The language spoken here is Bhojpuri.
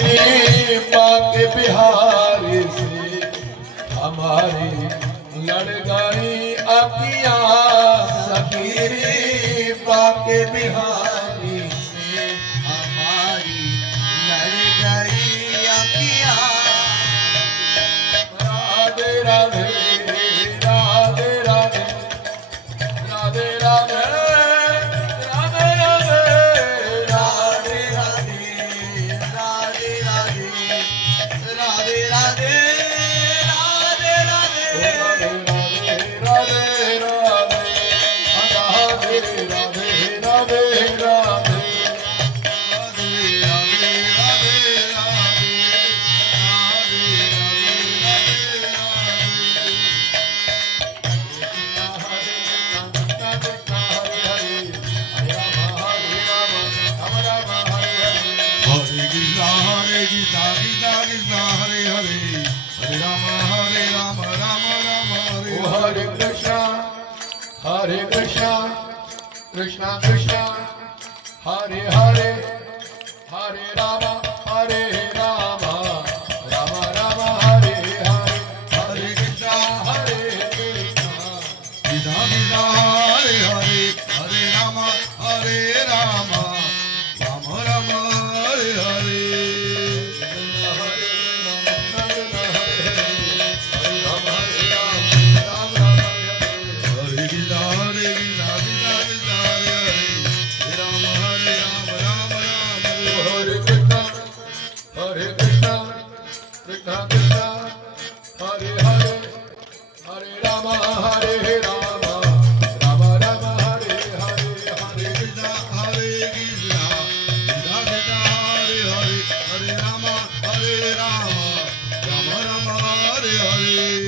पाके बिहारी से हमारी लड़ गई अखियां सखी पाके बिहारी से हमारी लड़ गई अखियां। Radhe Radhe Radhe Radhe Radhe Radhe Hare Krishna, Krishna Krishna, Hare Hare, Hare Rama, Hare Rama, Rama Rama, Hare Hare, Hare Krishna, Hare Krishna, Krishna Krishna, Hare Hare, Hare Rama, Hare Rama, Rama Rama, Hare Hare. Krishna Krishna, Hare Hare, Hare Rama, Hare Rama, Rama Rama, Hare Hare, Hare Krishna, Hare Krishna, Krishna Krishna, Hare Hare, Hare Rama, Hare Rama, Rama Rama, Hare Hare.